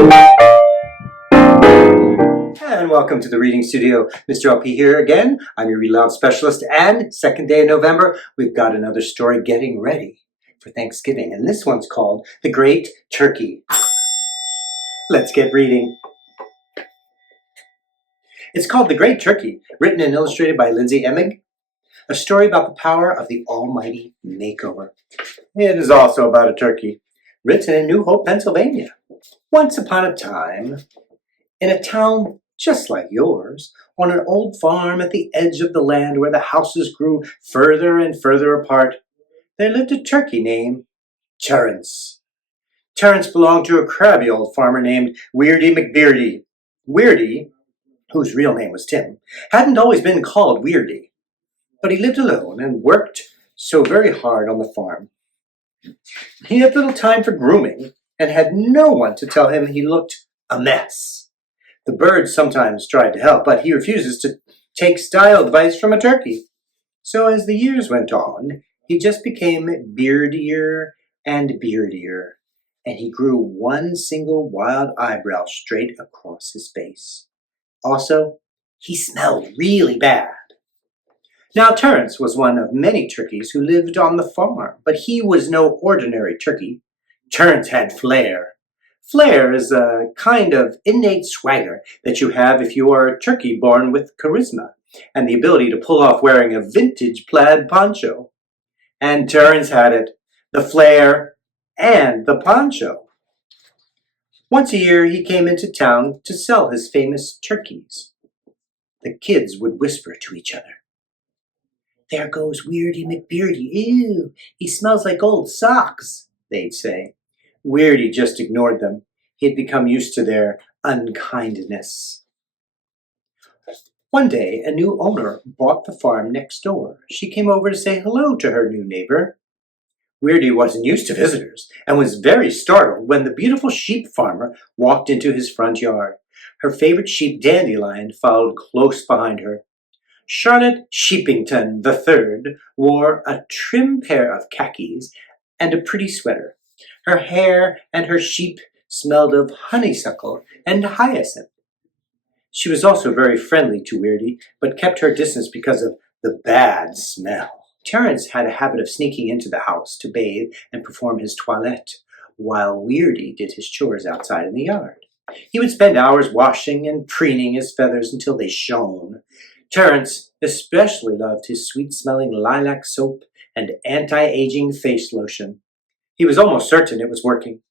And welcome to the Reading Studio. Mr. LP here again. I'm your read-aloud specialist, and second day of November, we've got another story getting ready for Thanksgiving, and this one's called The Great Turkey. Let's get reading. It's called The Great Turkey, written and illustrated by Lindsay Emigh, a story about the power of the almighty makeover. It is also about a turkey, written in New Hope, Pennsylvania. Once upon a time, in a town just like yours, on an old farm at the edge of the land where the houses grew further and further apart, there lived a turkey named Terence. Terence belonged to a crabby old farmer named Weirdy McBeardy. Weirdy, whose real name was Tim, hadn't always been called Weirdy, but he lived alone and worked so very hard on the farm. He had little time for grooming and had no one to tell him he looked a mess. The birds sometimes tried to help, but he refuses to take style advice from a turkey. So as the years went on, he just became beardier and beardier, and he grew one single wild eyebrow straight across his face. Also, he smelled really bad. Now, Terence was one of many turkeys who lived on the farm, but he was no ordinary turkey. Terence had flair. Flair is a kind of innate swagger that you have if you are a turkey born with charisma and the ability to pull off wearing a vintage plaid poncho. And Terence had it, the flair and the poncho. Once a year he came into town to sell his famous turkeys. The kids would whisper to each other, "There goes Weirdy McBeardy. Ew, he smells like old socks," they'd say. Weirdy just ignored them. He had become used to their unkindness. One day, a new owner bought the farm next door. She came over to say hello to her new neighbor. Weirdy wasn't used to visitors and was very startled when the beautiful sheep farmer walked into his front yard. Her favorite sheep, Dandelion, followed close behind her. Charlotte Sheepington III wore a trim pair of khakis and a pretty sweater. Her hair and her sheep smelled of honeysuckle and hyacinth. She was also very friendly to Weirdy, but kept her distance because of the bad smell. Terence had a habit of sneaking into the house to bathe and perform his toilette, while Weirdy did his chores outside in the yard. He would spend hours washing and preening his feathers until they shone. Terence especially loved his sweet-smelling lilac soap and anti-aging face lotion. He was almost certain it was working.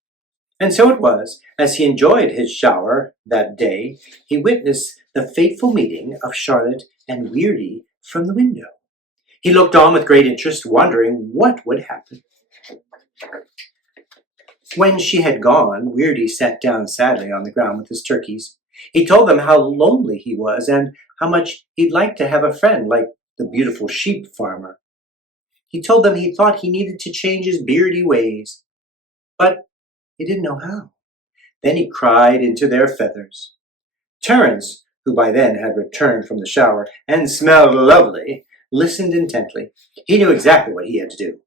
And so it was. As he enjoyed his shower that day, he witnessed the fateful meeting of Charlotte and Weirdy from the window. He looked on with great interest, wondering what would happen. When she had gone, Weirdy sat down sadly on the ground with his turkeys. He told them how lonely he was and how much he'd like to have a friend like the beautiful sheep farmer. He told them he thought he needed to change his beardy ways, but he didn't know how. Then he cried into their feathers. Terence, who by then had returned from the shower and smelled lovely, listened intently. He knew exactly what he had to do.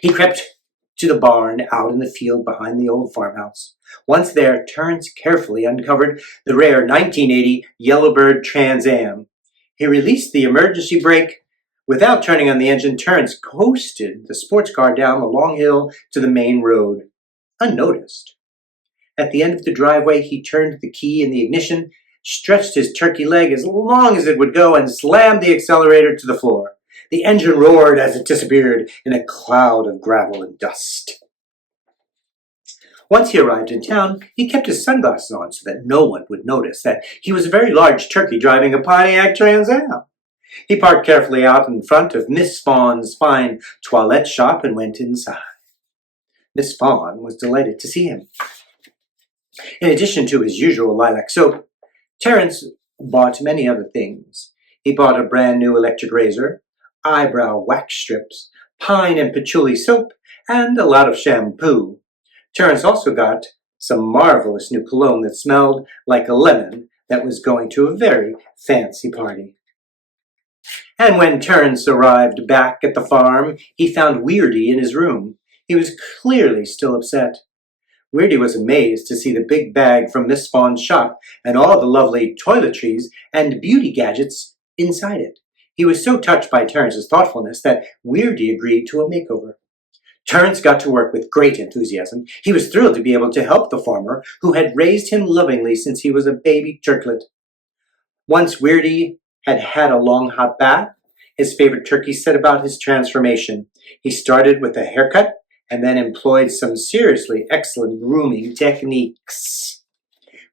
He crept to the barn out in the field behind the old farmhouse. Once there, Terence carefully uncovered the rare 1980 Yellowbird Trans Am. He released the emergency brake. Without turning on the engine, Terence coasted the sports car down the long hill to the main road, unnoticed. At the end of the driveway, he turned the key in the ignition, stretched his turkey leg as long as it would go, and slammed the accelerator to the floor. The engine roared as it disappeared in a cloud of gravel and dust. Once he arrived in town, he kept his sunglasses on so that no one would notice that he was a very large turkey driving a Pontiac Trans Am. He parked carefully out in front of Miss Fawn's fine toilette shop and went inside. Miss Fawn was delighted to see him. In addition to his usual lilac soap, Terence bought many other things. He bought a brand new electric razor, eyebrow wax strips, pine and patchouli soap, and a lot of shampoo. Terence also got some marvelous new cologne that smelled like a lemon that was going to a very fancy party. And when Terence arrived back at the farm, he found Weirdy in his room. He was clearly still upset. Weirdy was amazed to see the big bag from Miss Fawn's shop and all the lovely toiletries and beauty gadgets inside it. He was so touched by Terence's thoughtfulness that Weirdy agreed to a makeover. Terence got to work with great enthusiasm. He was thrilled to be able to help the farmer who had raised him lovingly since he was a baby turklet. Once Weirdy had had a long hot bath, his favorite turkey set about his transformation. He started with a haircut and then employed some seriously excellent grooming techniques.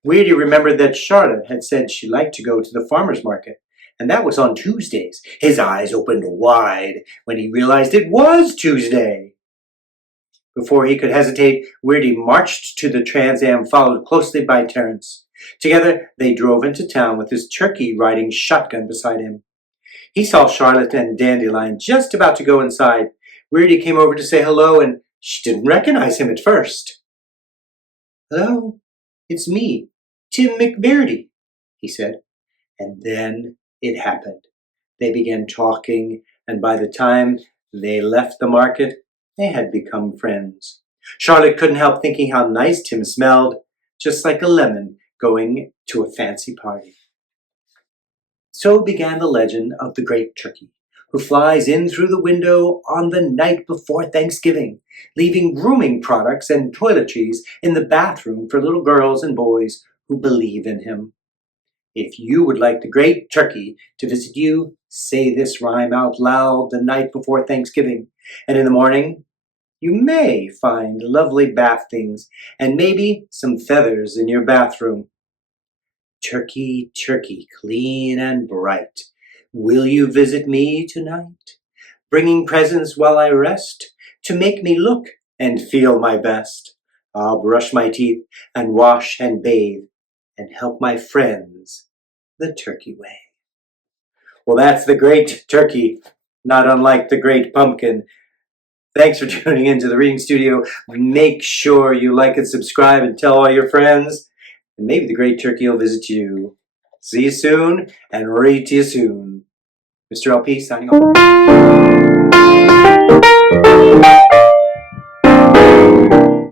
Weirdy remembered that Charlotte had said she liked to go to the farmer's market, and that was on Tuesdays. His eyes opened wide when he realized it was Tuesday. Before he could hesitate, Weirdy marched to the Trans Am, followed closely by Terence. Together, they drove into town with his turkey riding shotgun beside him. He saw Charlotte and Dandelion just about to go inside. Weirdy came over to say hello, and she didn't recognize him at first. "Hello, it's me, Tim McBeardy," he said. And then it happened. They began talking, and by the time they left the market, they had become friends. Charlotte couldn't help thinking how nice Tim smelled, just like a lemon going to a fancy party. So began the legend of the great turkey, who flies in through the window on the night before Thanksgiving, leaving grooming products and toiletries in the bathroom for little girls and boys who believe in him. If you would like the great turkey to visit you, say this rhyme out loud the night before Thanksgiving, and in the morning you may find lovely bath things and maybe some feathers in your bathroom. Turkey, turkey, clean and bright, will you visit me tonight? Bringing presents while I rest, to make me look and feel my best. I'll brush my teeth and wash and bathe, and help my friends the turkey way. Well, that's the great turkey, not unlike the great pumpkin. Thanks for tuning into the Reading Studio. Make sure you like and subscribe and tell all your friends. And maybe the great turkey will visit you. See you soon and read to you soon. Mr. LP signing off.